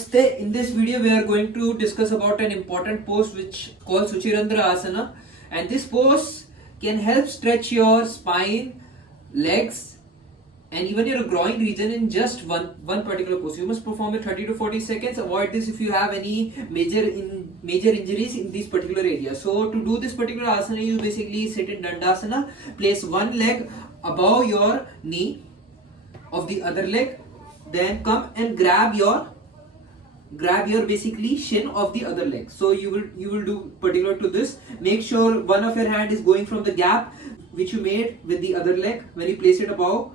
In this video, we are going to discuss about an important pose which called Suchirandra-asana, and this pose can help stretch your spine, legs, and even your groin region in just one particular pose. You must perform it 30 to 40 seconds. Avoid this if you have any major injuries in this particular area. So to do this particular asana, you basically sit in Dandasana. Place one leg above your knee of the other leg. Then come and grab your basically shin of the other leg. So you will do particular to this. Make sure one of your hand is going from the gap which you made with the other leg when you place it above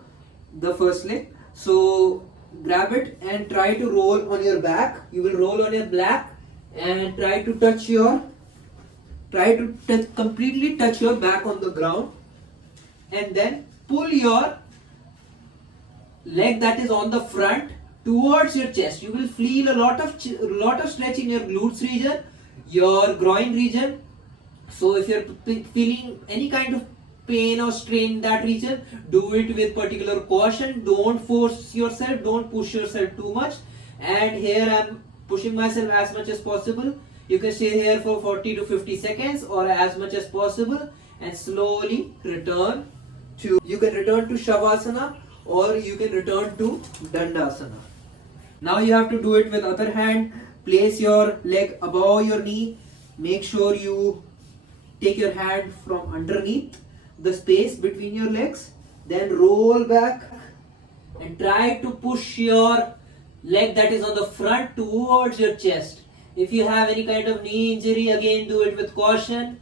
the first leg. So grab it and try to roll on your back. You will roll on your back and try to completely touch your back on the ground, and then pull your leg that is on the front towards your chest. You will feel a lot of stretch in your glutes region, your groin region. So if you're feeling any kind of pain or strain in that region, do it with particular caution. Don't force yourself, don't push yourself too much. And here I'm pushing myself as much as possible. You can stay here for 40 to 50 seconds or as much as possible, and slowly return to, you can return to Shavasana or you can return to Dandasana. Now you have to do it with other hand. Place your leg above your knee. Make sure you take your hand from underneath the space between your legs. Then roll back and try to push your leg that is on the front towards your chest. If you have any kind of knee injury, again do it with caution.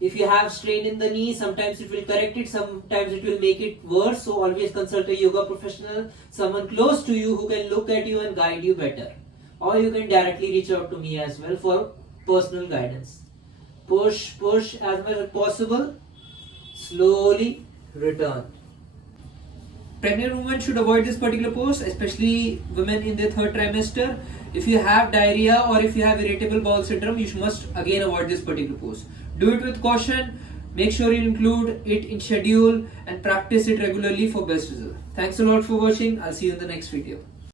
If you have strain in the knee, sometimes it will correct it, sometimes it will make it worse. So always consult a yoga professional, someone close to you who can look at you and guide you better. Or you can directly reach out to me as well for personal guidance. Push as much as possible. Slowly return. Pregnant women should avoid this particular pose, especially women in their third trimester. If you have diarrhea or if you have irritable bowel syndrome, you must again avoid this particular pose. Do it with caution. Make sure you include it in schedule and practice it regularly for best result. Thanks a lot for watching. I'll see you in the next video.